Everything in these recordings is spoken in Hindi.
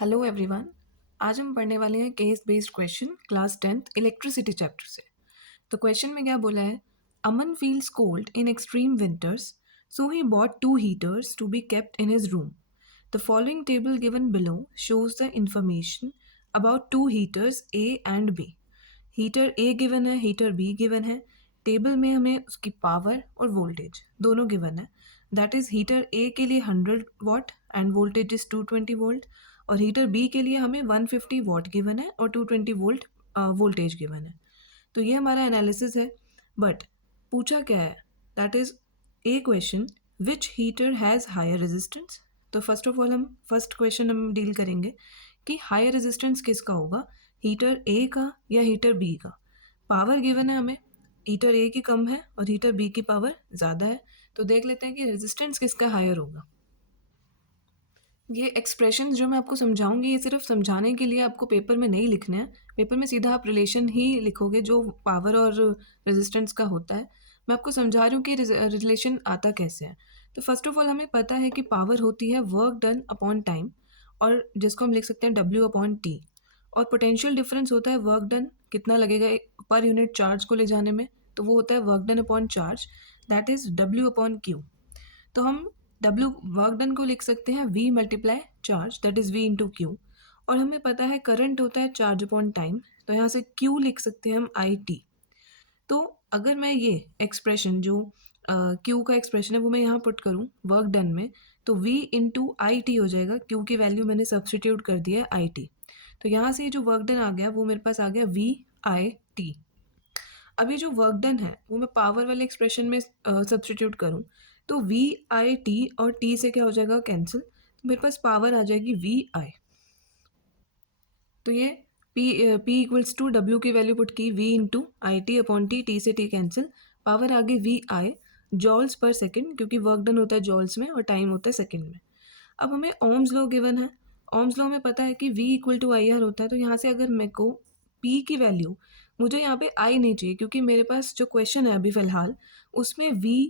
Hello everyone. आज हम पढ़ने वाले हैं case based question class 10th electricity chapter से। तो क्वेश्चन में क्या बोला है? Aman feels cold in extreme winters, so he bought two heaters to be kept in his room. The following table given below shows the information about two heaters A and B. Heater A given है, हीटर बी गिवन है। टेबल में हमें उसकी पावर और वोल्टेज दोनों गिवन है। दैट इज़ हीटर ए के लिए 100 वाट एंड वोल्टेज इज 220 वोल्ट, और हीटर बी के लिए हमें 150 वाट गिवन है और 220 वोल्ट वोल्टेज गिवन है। तो ये हमारा एनालिसिस है। बट पूछा क्या है? That is a question, which heater has higher resistance. तो फर्स्ट ऑफ ऑल हम फर्स्ट क्वेश्चन हम डील करेंगे कि हायर रेजिस्टेंस किसका होगा, हीटर ए का या हीटर बी का। पावर गिवन है हमें, हीटर ए की कम है और हीटर बी की पावर ज़्यादा है। तो देख लेते हैं कि रेजिस्टेंस किसका हायर होगा। ये एक्सप्रेशंस जो मैं आपको समझाऊंगी ये सिर्फ समझाने के लिए, आपको पेपर में नहीं लिखने हैं। पेपर में सीधा आप रिलेशन ही लिखोगे जो पावर और रेजिस्टेंस का होता है। मैं आपको समझा रही हूँ कि रिलेशन आता कैसे है। तो फर्स्ट ऑफ ऑल हमें पता है कि पावर होती है वर्क डन अपॉन टाइम, और जिसको हम लिख सकते हैं W अपॉन टी। और पोटेंशियल डिफरेंस होता है वर्क डन कितना लगेगा पर यूनिट चार्ज को ले जाने में, तो वो होता है work done upon charge, that is W upon Q. तो हम W वर्क डन को लिख सकते हैं V multiply charge, that is V into Q. और हमें पता है करंट होता है चार्ज अपॉन टाइम, तो यहाँ से Q लिख सकते हैं हम IT। तो अगर मैं ये एक्सप्रेशन जो Q का एक्सप्रेशन है वो मैं यहाँ पुट करूँ वर्क डन में, तो V इंटू आई टी हो जाएगा। Q की वैल्यू मैंने सब्सटीट्यूट कर दिया है IT। तो यहाँ से ये जो वर्क डन आ गया वो मेरे पास आ गया VIT। अब ये जो वर्क डन है वो मैं पावर वाले एक्सप्रेशन में सब्सटीट्यूट करूँ, तो VIT और T से क्या हो जाएगा कैंसिल, तो मेरे पास पावर आ जाएगी VI। तो ये P इक्वल्स टू W की वैल्यू पुट की V into I T upon T से T कैंसिल, पावर आ गई VI जॉल्स पर सेकेंड, क्योंकि वर्क डन होता है जॉल्स में और टाइम होता है सेकेंड में। अब हमें ओम्स लॉ गिवन है। ओम्स लॉ में पता है कि V equal to I R होता है। तो यहाँ से अगर मेरे को P की वैल्यू, मुझे यहाँ पे I नहीं चाहिए क्योंकि मेरे पास जो क्वेश्चन है अभी फ़िलहाल उसमें V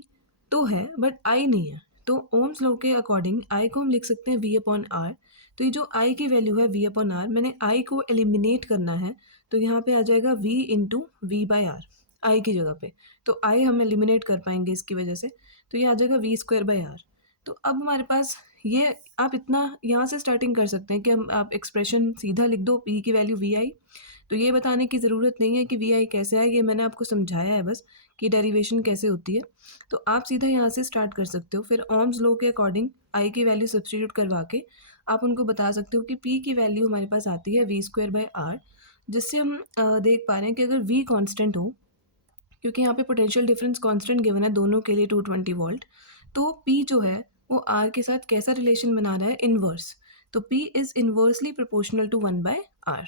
तो है बट I नहीं है। तो ओम्स लॉ के अकॉर्डिंग I को हम लिख सकते हैं V अपॉन आर। तो ये जो I की वैल्यू है V अपॉन आर, मैंने I को एलिमिनेट करना है, तो यहाँ पे आ जाएगा V into V by R I की जगह पे। तो I हम एलिमिनेट कर पाएंगे इसकी वजह से, तो ये आ जाएगा V स्क्वायर बाई आर। तो अब हमारे पास ये, आप इतना यहाँ से स्टार्टिंग कर सकते हैं कि हम आप एक्सप्रेशन सीधा लिख दो P की वैल्यू VI। तो ये बताने की ज़रूरत नहीं है कि VI कैसे आए, ये मैंने आपको समझाया है बस कि डेरिवेशन कैसे होती है। तो आप सीधा यहाँ से स्टार्ट कर सकते हो। फिर ओम्स लॉ के अकॉर्डिंग I की वैल्यू सब्सटीट्यूट करवा के आप उनको बता सकते हो कि P की वैल्यू हमारे पास आती है V स्क्वायर बाई आर, जिससे हम देख पा रहे हैं कि अगर V कांस्टेंट हो, क्योंकि यहाँ पे पोटेंशियल डिफरेंस कांस्टेंट गिवन है दोनों के लिए 220 वोल्ट, तो P जो है वो R के साथ कैसा रिलेशन बना रहा है, इनवर्स। तो P is inversely proportional to 1/R।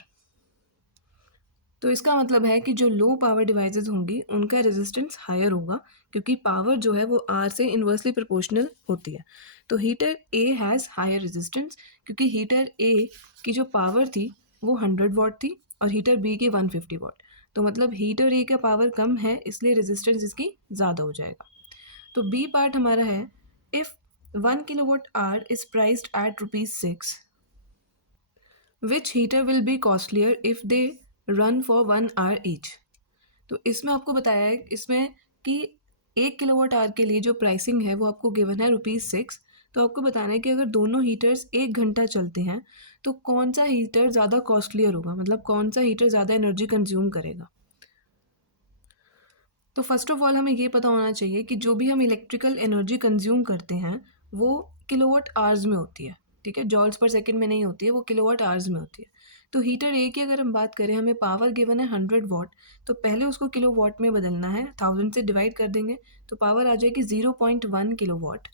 तो इसका मतलब है कि जो लो पावर डिवाइसेस होंगी उनका रेजिस्टेंस हायर होगा, क्योंकि पावर जो है वो R से इनवर्सली प्रोपोर्शनल होती है। तो heater A has higher resistance, क्योंकि हीटर A की जो पावर थी वो 100 वाट थी और हीटर B की 150 वाट। तो मतलब हीटर A का पावर कम है, इसलिए रेजिस्टेंस इसकी ज़्यादा हो जाएगा। तो बी पार्ट हमारा है, if 1 kilowatt hour is priced at ₹6, which heater will be costlier if they run for 1 hour each. तो इसमें आपको बताया है इसमें कि 1 किलोवाट आवर के लिए जो प्राइसिंग है वो आपको गिवन है ₹6। तो आपको बताना है कि अगर दोनों हीटर्स 1 घंटा चलते हैं तो कौन सा हीटर ज़्यादा कॉस्टलियर होगा, मतलब कौन सा हीटर ज़्यादा एनर्जी कंज्यूम करेगा। तो फर्स्ट ऑफ ऑल हमें ये पता होना चाहिए कि जो भी हम इलेक्ट्रिकल एनर्जी कंज्यूम करते हैं वो किलोवाट आवर्स में होती है, ठीक है, जॉल्स पर सेकंड में नहीं होती है, वो किलोवाट आवर्स में होती है। तो हीटर ए की अगर हम बात करें, हमें पावर गिवन है 100 वाट, तो पहले उसको किलोवाट में बदलना है, 1000 से डिवाइड कर देंगे तो पावर आ जाएगी 0.1 किलोवाट।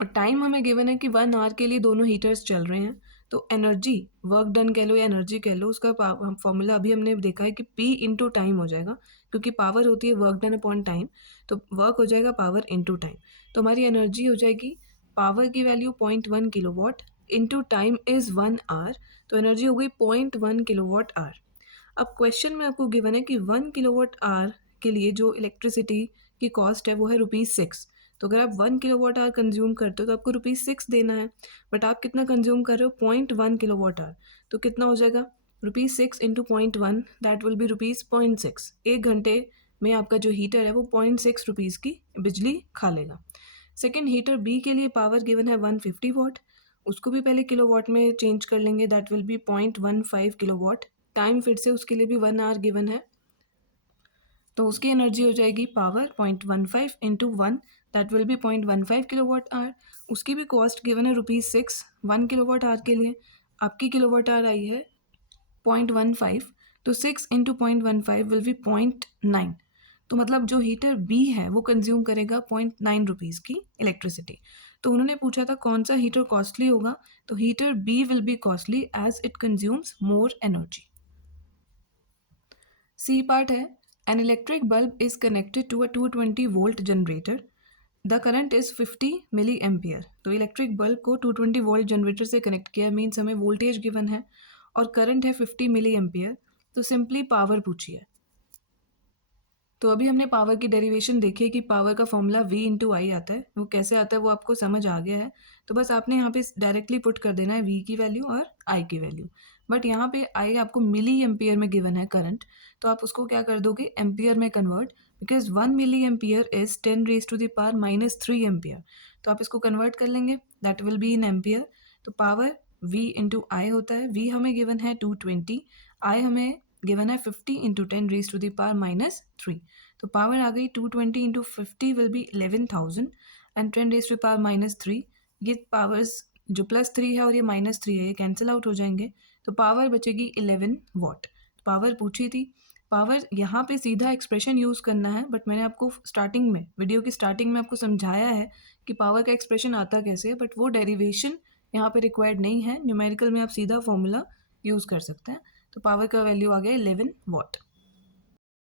और टाइम हमें गिवन है कि 1 आवर के लिए दोनों हीटर्स चल रहे हैं। तो एनर्जी, वर्क डन कह लो या एनर्जी कह लो, उसका फॉर्मूला अभी हमने देखा है कि P इंटू टाइम हो जाएगा, क्योंकि पावर होती है वर्क डन अपॉन टाइम, तो वर्क हो जाएगा पावर इंटू टाइम। तो हमारी एनर्जी हो जाएगी पावर की value 0.1 kilowatt into time is 1 hour, तो एनर्जी हो गई 0.1 किलोवाट आवर। अब क्वेश्चन में आपको गिवन है कि 1 किलोवाट आवर के लिए जो इलेक्ट्रिसिटी की कॉस्ट है वो है ₹6। तो अगर आप 1 किलोवाट आवर कंज्यूम करते हो तो आपको ₹6 देना है, बट आप कितना कंज्यूम कर रहे हो 0.1 किलोवाट आवर, तो कितना हो जाएगा ₹6 इंटू 0.1 दैट विल बी ₹0.6। 1 घंटे में आपका जो हीटर है वो ₹0.6 की बिजली खा लेगा। सेकेंड हीटर बी के लिए पावर गिवन है 150 वाट, उसको भी पहले किलोवाट में चेंज कर लेंगे, that will B 0.15 kilowatt. Time फिर से उसके लिए भी 1 आवर गिवन है, तो उसकी एनर्जी हो जाएगी power 0.15 into 1 that will B 0.15 kilowatt hour. उसकी भी कॉस्ट गिवन है ₹6 1 किलोवाट आवर के लिए। आपकी किलोवाट आवर आई है 0.15, तो 6 इंटू 0.15 विल बी 0.9। तो मतलब जो हीटर बी है वो कंज्यूम करेगा 0.9 की इलेक्ट्रिसिटी। तो उन्होंने पूछा था कौन सा हीटर कॉस्टली होगा, तो heater B will be costly as it consumes more energy. C part है, an electric bulb is connected to a 220 volt generator, the current is 50 milli ampere. तो इलेक्ट्रिक बल्ब को 220 वोल्ट जनरेटर से कनेक्ट किया, मीन्स हमें वोल्टेज गिवन है और करंट है 50 मिली एम्पियर, तो सिंपली पावर पूछिए। तो अभी हमने पावर की डेरिवेशन देखी है कि पावर का फॉर्मूला V इंटू आई आता है, वो कैसे आता है वो आपको समझ आ गया है। तो बस आपने यहाँ पे डायरेक्टली पुट कर देना है V की वैल्यू और I की वैल्यू, बट यहाँ पे I आपको मिली एम्पियर में गिवन है करंट, तो आप उसको क्या कर दोगे एम्पियर में convert, because 1 milliampere is 10⁻³ ampere, तो आप इसको कन्वर्ट कर लेंगे, that will be in ampere. तो पावर V इंटू आई होता है, V हमें गिवन है 220, I हमें गिवन है 50 इंटू 10⁻³ तो पावर आ गई 220 इंटू 50 विल बी 11,000 एंड 10⁻³ ये पावर्स जो +3 है और ये -3 है ये कैंसिल आउट हो जाएंगे, तो पावर बचेगी 11 वॉट। पावर पूछी थी, पावर यहाँ पे सीधा एक्सप्रेशन यूज़ करना है, बट मैंने आपको स्टार्टिंग में वीडियो की स्टार्टिंग में आपको समझाया है कि पावर का एक्सप्रेशन आता कैसे है, बट वो डेरिवेशन यहाँ पे रिक्वायर्ड नहीं है, न्यूमेरिकल में आप सीधा फॉर्मूला यूज़ कर सकते हैं। तो पावर का वैल्यू आ गया 11 वॉट।